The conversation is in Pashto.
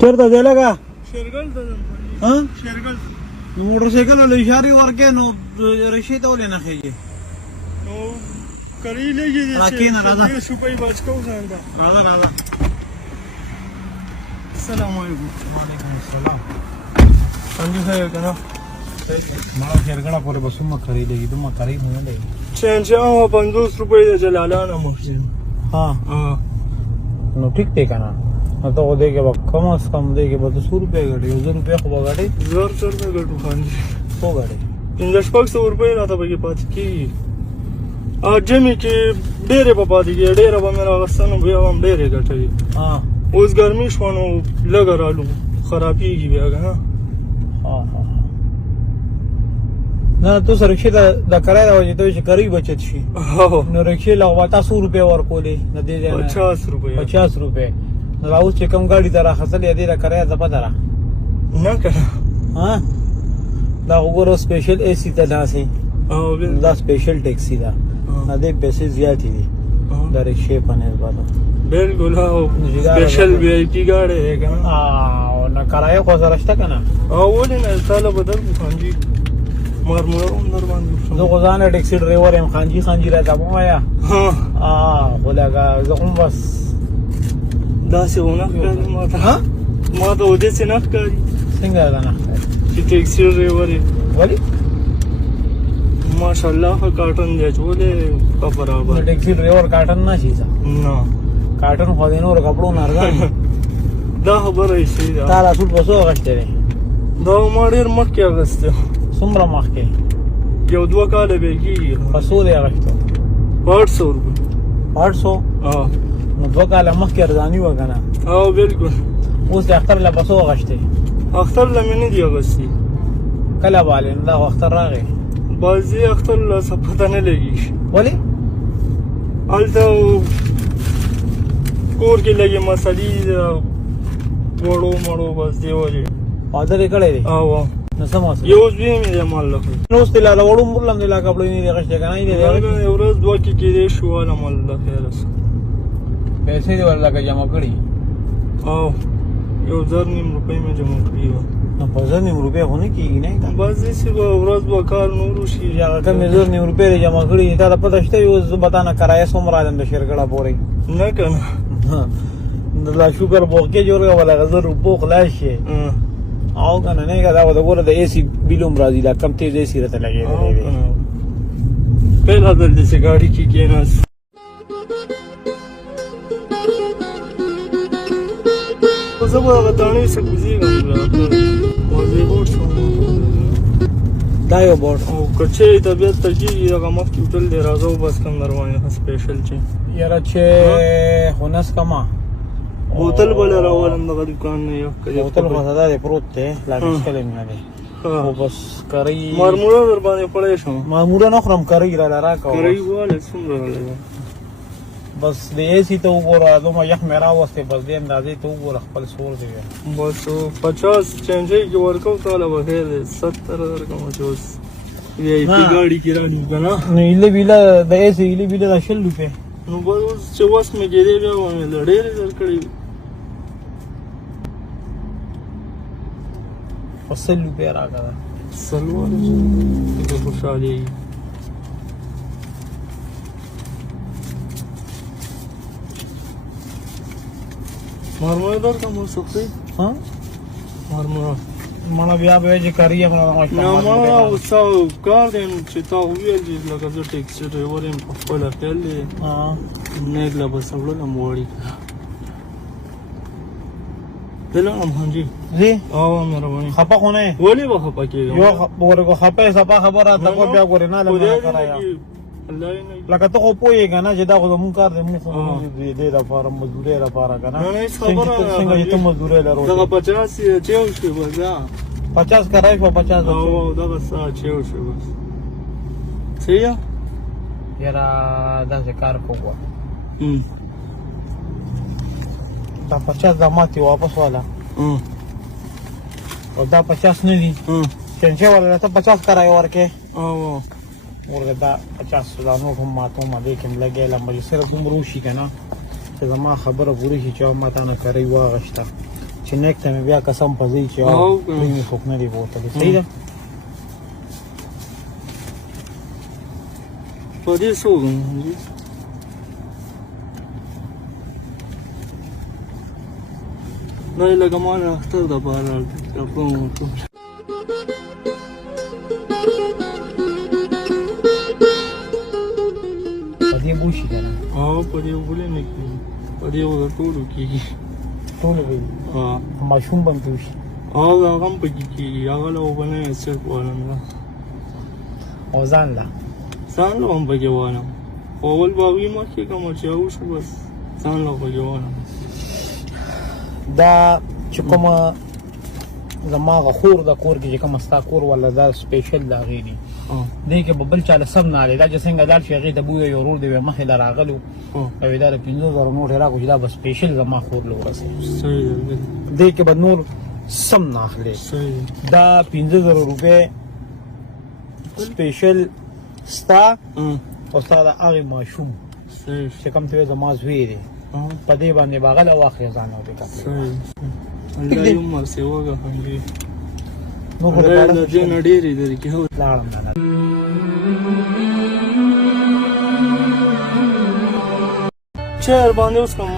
چیرته دی لګه شیرګل ته ها شیرګل نو موټرسایکل له اشارې ورکې نو ریشې ته ولې نه خېږي نو کری لګي دي راکېنه راځه شوپای بچ کو ځاندا راځه السلام علیکم وعلیکم السلام څنګه ځای کنه ما شیرګړه پورې بسومه خري لګي دومره خري نه لګي چنچا 50 روپۍ د جلالانه محسن ها نو ټیک دی کنه نو ته ودې کې کم از کم دې کې 200 روپے غړي 1000 روپے خو غړي زر چر نه ګټو خانجي خو غړي 1500 روپۍ راته به پاتې کیږي ا جمی کې ډېرې په پاتې کې ډېرې به مې راغستنو بیا هم ډېرې ګټوي ها اوس ګرمي شو نو لږ رالو خرابېږي بیا کنه ها نه تو سره چې د کرای د وجې ته چې کری بچت شي نو رکشې لغوا 100 روپے ورکولې نه دی 50 روپے 50 روپے راو چې کوم گاډي ته راخصل یې د کرای ته پته را نه کنه ها دا وګورو سپیشل اے سی ته داسې او دا سپیشل ټیکسي دا نه دې پیسې زیاتې دي د رکشې په نسبت بالکل او سپیشل وی آی پی گاڑی ہے کنه او نه کرای خو سره شته کنه او ولې نه ساله بدل خانجي مرمر اندر باندې زه غزانه ټیکسي ډرایور ام خانجي راته وایا ها ولګه زه هم بس دا څه ونه کړم ما ته ودې څه نه کړی څنګه ده نه چې ټیکسي ډرایور ولی ماشاءالله کارټون دی چولې په برابر ټیکسي ډرایور کارټون نه شي نه کارټون خو دینور کپړو نارګان دا خبره شي دا رسول بسو غشته دی دا ما ډیر مخکې اغسته څومره مخکې یو 2 کال به کیږي بسو دی غشته 800 روپے 800 نو 2 کال مخکې ارزانی وکنه او بالکل اوس د اختر له بسو غشته اختر لمنه دی اغستی کله والي دا اختر راغی بازی اختر له صفته نه لګی ولی الته کور کې لګي مسالې وړو مړو بس دی وځي پادر کړه دی او نو سموس یو ځوی مې مال لخوا نو استلا وړو مرلم دی لا کپړې نه غشته کنه نه دی یو ورځ دوه کې دې شو ولا مال الله خیر اس پیسې دی ورلا کا جمع کړی او یو 1000 روپۍ مې جمع کړی و نو په 1000 روپۍ هونه کیږي نه بس دې څه ورځ وکړ نور شي یا کم 1000 روپۍ جمع کړی دا پته شته یو زبطانه کرایه سومره د شرکړه پورې نه کنه لا شکر بوکې جوړه ولا غزر روپو خلاص شي او کنه نه دا وګوره د اے سی بیلوم راځي دا کم تیز اے سی راته لګي دی په هغه د سیګاړي کې کېناس زه به غتانی سکوزي غوږی بوټ دا یو بوټ او کچې طبيعت ته کېږي هغه مخکې هوټل دی راځو بس کم روانه سپیشل چې یاره چې هونس کما بوتل بل راولم دغه دکان نه یو بوتل خو دا دی پروت دی لا مشکل نه دی او بس کری مرموره در باندې پړې شو مرموره نه خرم کری را کا کری واله څومره راځي بس د اے سی ته وګوره دومره یخ مې راوسته بس دې اندازې ته وګوره خپل سور دی بس 50 چنجي کې ورکو تعالی بخیر 70 درکم جوز وی آی پی ګاډي کې رانیو کنه نو ایله بیله د اے سی ایله بیله 100 روپے نو بس چې وس مې ګیرې بیا مې لړې درکړې 100 روپے راغله سلوار دې خوشالي مرموره در کوم سختي ها مرموره مړه بیا به چې کاری هم نه ما اوسه کار دې چې تا ویل چې لکه زه ټیکسي ډرایور یم په خپل خپل نه لا بس وړل موړي دلهم هنجي زی او مهرباني خپه خونه ولې به خپه کېږم یو ورګه خپه صفه خبره ته کو بیا ګورې نه لږه کرایا لکه ته خو پوهېږه نه چې دا خو زموږ کار دی موږ خو دې لپاره مزدورۍ لپاره که نه څنګه چې ته مزدورۍ لرو دغه 50 چیو شو بس 50 کرای شو 50 او دغه سا چیو شو بس سیا یاره داسې کار کوو دا 50 د ماتې واپس والا او دا 50 نه دي چنچه والا ته 50 کرای ورکې او ورګه دا 50 دا نور هم ماتو ما دې کوم لګې لمبه سره دومره وشي که نه چې زما خبره پوره شي چې ما تا نه کرۍ واغشته چې نیک ته مې بیا قسم پځوي چې مې څوک نه دی بوتلی صحیح ده په دې څه وکړم دا یې لکه ما د اختر دپاره ټپه مو وکړم په دې بوشي که نه په دې ولې نه کېږي په دې به ټولو کېږي ټولو به ماشوم به هم پې وشي هغه هم پکې کېږي هغه له اوبه نه یې صرف والم ده او ځان له ځان له هم پکې والم اول به هغوی مخکې کړم چې هغه شو بس ځان له پکې والم دا چې کومه زما هغه خور د کور کې چې کومه ستا کور والا دا سپیشل د هغې دي دې کې به بل چا له سم نه هلې دا چې څنګه لاړ شي هغې ته بوی یو ورور دی وی مخکې له راغلو او دا د 50,000 نوټ یې راکړو چې دا به سپیشل زما خور له ورسوي دې کې به نور سم نه اخلې دا 50,000 روپۍ سپیشل ستا او ستا د هغې ماشوم چې کوم ته زما زوی دی په دې باندې به هغه له واخلې ځان او دې کپړې الله یې عمر سیوګه خنګي نو خو الله له دې نه ډېرې لرې کې لاړم نه چیر باندې اوس کوم